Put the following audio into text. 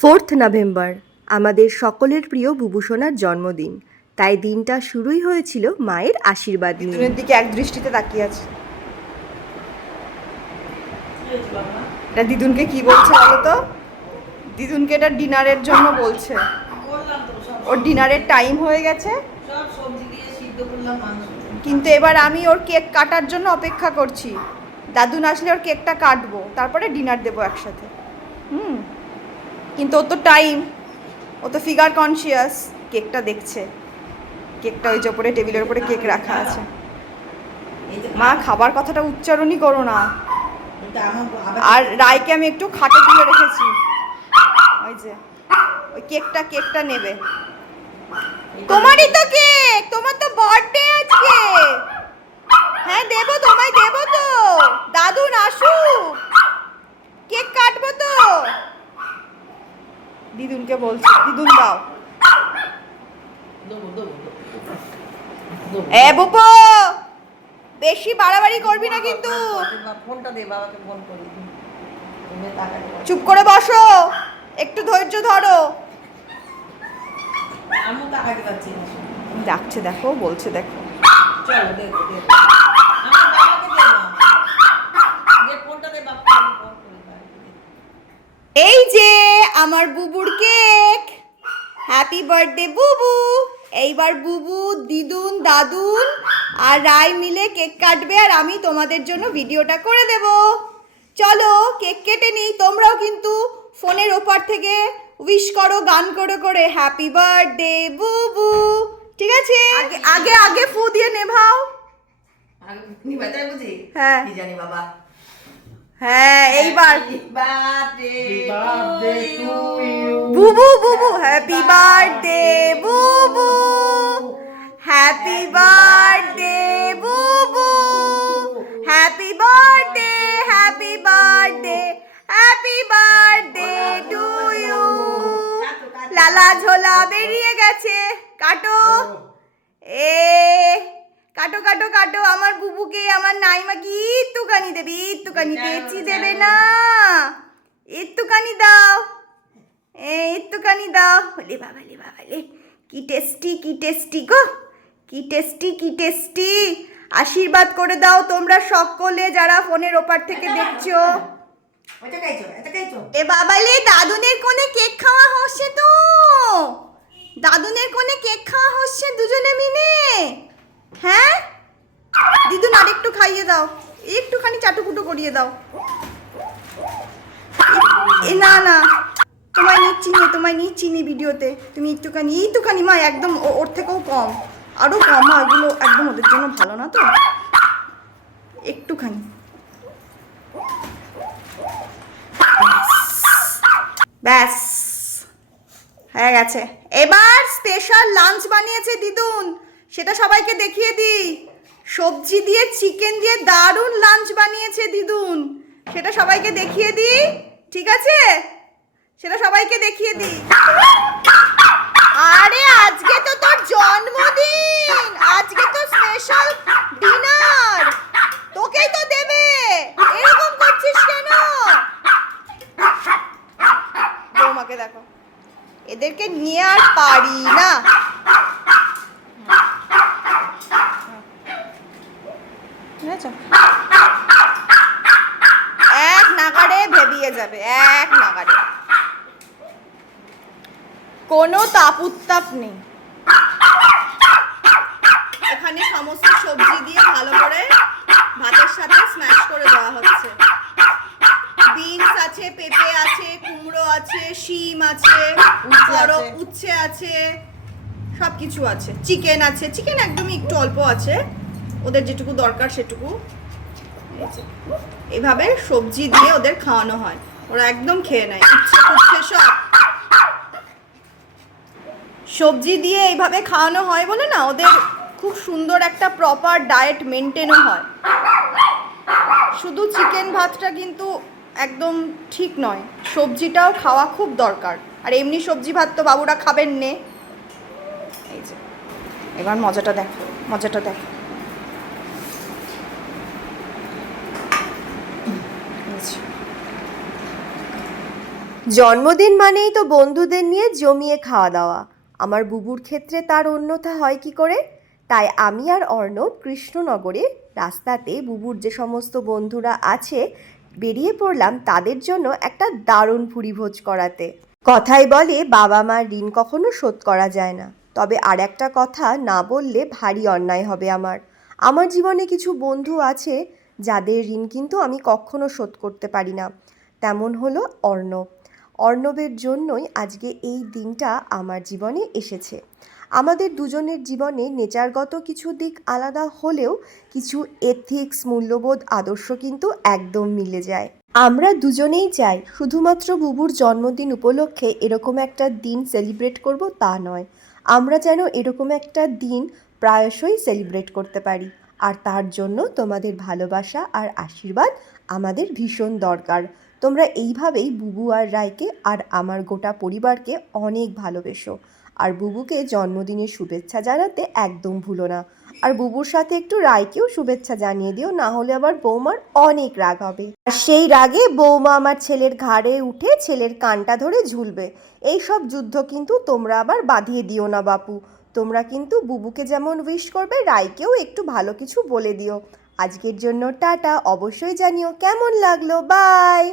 Fourth November, আমাদের সকলের প্রিয় বুবুসোনার জন্মদিন। তাই দিনটা শুরুই হয়েছিল মায়ের আশীর্বাদ নিয়ে। দিকে এক দৃষ্টিতে তাকিয়ে আছে। এটা দিদুনকে কি বলছে বলো তো? দিদুনকে এটা ডিনারের জন্য বলছে। ওর ডিনারের টাইম হয়ে গেছে। কিন্তু এবার আমি ওর কেক কাটার জন্য অপেক্ষা করছি। দাদুন আসলে ওর কেকটা কাটবো, তারপরে ডিনার দেবো একসাথে। হুম। কিন্তু ও তো টাইম ও তো ফিগার কনসিয়াস কেকটা দেখছে। কেকটা ওই যে ওপরে টেবিলের উপরে কেক রাখা আছে। মা, খাবার কথাটা উচ্চারণই করো না। আর রায়কে আমি একটু খাটে তুলে রেখেছি। ওই যে, ওই কেকটা কেকটা নেবে। তোমারই তো কেক! তোমার তো বার্থডে আজকে! হ্যাঁ দেবো তোমায় দেবো তো। দাদুন, আসুক। কেক কাটবো তো। দিদুনকে বলছি দিদুন দাও। এ বুপো বেশি বাড়াবাড়ি করবি না কিন্তু। ফোনটা দে বাবাকে ফোন করে। চুপ করে বসো একটু ধৈর্য ধরো। ডাকছে দেখো বলছে দেখো। চলো দে দে, দে দে। আমার বাবাকে দে না দে ফোনটা দে বাবাকে আমি ফোন করি বাবাকে দে। এই যে আমার বুবুর কেক। হ্যাপি বার্থডে বুবু। এইবার বুবু দিদুন দাদুন আর রায় মিলে কেক কাটবে আর আমি তোমাদের জন্য ভিডিওটা করে দেব। চলো কেক কেটে নিই তোমরাও কিন্তু ফোনের ওপার থেকে উইশ করো গান করে করে হ্যাপি বার্থডে বুবু। ঠিক আছে? আগে আগে ফু দিয়ে নেভাও। হ্যাঁ। কি জানি বাবা। হ্যাঁ এইবার। Birthday to you Bubu Bubu happy birthday Bubu happy birthday Bubu happy birthday happy birthday happy birthday to you লালা ঝোলা বেরিয়ে গেছে। কাটো। এ কাটো কাটো কাটো আমার বুবুকে আমার নাইমাকে একটুখানি দেবে একটুখানি বেচি দেবে না। একটুখানি দাও। একটুখানি দাও। বলে বাবা লে বাবা লে। কি টেস্টি কি টেস্টি গো। কি টেস্টি কি টেস্টি। আশীর্বাদ করে দাও তোমরা সকলে যারা ফোনের ওপার থেকে দেখছ। এ বাবালে দাদুনের কোণে কেক খাওয়া হচ্ছে তো। দাদুনের কোণে কেক খাওয়া হচ্ছে দুজনে মিলে হ্যাঁ দিদুন আরেকটু খাইয়ে দাও। একটুখানি চাটুকুটো করিয়ে দাও। এ, না না। তোমায় নিচ্ছি নে, তোমায় নিচ্ছি নি ভিডিওতে। তুমি একটুখানি একটুখানি মা, একদম ওর থেকেও কম। আরও কম মা, এগুলো একদম ওদের জন্য ভালো না তো? একটুখানি। ব্যাস। হয়ে গেছে। এবার স্পেশাল লাঞ্চ বানিয়েছে দিদুন। সেটা সবাইকে দেখিয়ে দিই। সবজি দিয়ে চিকেন দিয়ে দারুণ লাঞ্চ বানিয়েছে দিদুন। সেটা সবাইকে দেখিয়ে দিই, ঠিক আছে? সেটা সবাইকে দেখিয়ে দিই। আরে, আজকে তো তোর জন্মদিন! আজকে তো স্পেশাল ডিনার তোকেই তো দেবে! এরকম করছিস কেন? বৌমাকে দেখো। এদেরকে নিয়ে আর পারি না। বুঝেছ? এক নাগাড়ে ভেবিয়ে যাবে এক নাগাড়ে। কোনো তাপ উত্তাপ নেই। এখানে সমস্ত সবজি দিয়ে ভালো করে ভাতের সাথে স্ম্যাশ করে দেওয়া হচ্ছে। বিনস আছে পেঁপে আছে কুমড়ো আছে শিম আছে। উচ্ছে আছে। সব কিছু আছে চিকেন আছে। চিকেন একদমই একটু অল্প আছে। ওদের যেটুকু দরকার সেটুকু এভাবে সবজি দিয়ে ওদের খাওয়ানো হয়। ওরা একদম খেয়ে নেয়। উচ্ছে উচ্ছে সব। সবজি দিয়ে এইভাবে খাওয়ানো হয় বলে না, ওদের খুব সুন্দর একটা প্রপার ডায়েট মেনটেনও হয়। শুধু চিকেন ভাতটা কিন্তু একদম ঠিক নয়, সবজিটাও খাওয়া খুব দরকার। আর এমনি সবজি ভাত তো বাবুরা খাবেন নে। এই যে, এবার মজাটা দেখো মজাটা দেখো এই যে। জন্মদিন মানেই তো বন্ধুদের নিয়ে জমিয়ে খাওয়া দাওয়া। আমার বুবুর ক্ষেত্রে তার অন্যথা হয় কি করে? তাই আমি আর অর্ণব কৃষ্ণনগরে রাস্তাতে বুবুর যে সমস্ত বন্ধুরা আছে, বেরিয়ে পড়লাম তাদের জন্য একটা দারুণ ভোজ করাতে। কথাই বলে, বাবা মার ঋণ কখনো শোধ করা যায় না। তবে আর একটা কথা না বললে ভারী অন্যায় হবে আমার। আমার জীবনে কিছু বন্ধু আছে, যাদের ঋণ কিন্তু আমি কখনো শোধ করতে পারি না। তেমন হলো অর্ণব। অর্ণবের জন্যই আজকে এই দিনটা আমার জীবনে এসেছে। আমাদের দুজনের জীবনে নেচারগত কিছু দিক আলাদা হলেও কিছু এথিক্স মূল্যবোধ, আদর্শ কিন্তু একদম মিলে যায়। আমরা দুজনেই চাই শুধুমাত্র বুবুর জন্মদিন উপলক্ষে এরকম একটা দিন সেলিব্রেট করব তা নয়। আমরা যেন এরকম একটা দিন প্রায়শই সেলিব্রেট করতে পারি। আর তার জন্য তোমাদের ভালোবাসা আর আশীর্বাদ আমাদের ভীষণ দরকার। তোমরা এইভাবেই বুবু আর রায়কে আর আমার গোটা পরিবারকে অনেক ভালোবেসো। আর বুবুকে জন্মদিনের শুভেচ্ছা জানাতে একদম ভুলো না। আর বুবুর সাথে একটু রায়কেও শুভেচ্ছা জানিয়ে দিও, না হলে আবার বৌমার অনেক রাগ হবে। আর সেই রাগে বৌমা আমার ছেলের ঘাড়ে উঠে ছেলের কানটা ধরে ঝুলবে। এই সব যুদ্ধ কিন্তু তোমরা আবার বাঁধিয়ে দিও না বাপু। তোমরা কিন্তু বুবুকে যেমন উইশ করবে, রায়কেও একটু ভালো কিছু বলে দিও। আজকের জন্য টাটা, অবশ্যই জানিও কেমন লাগল বাই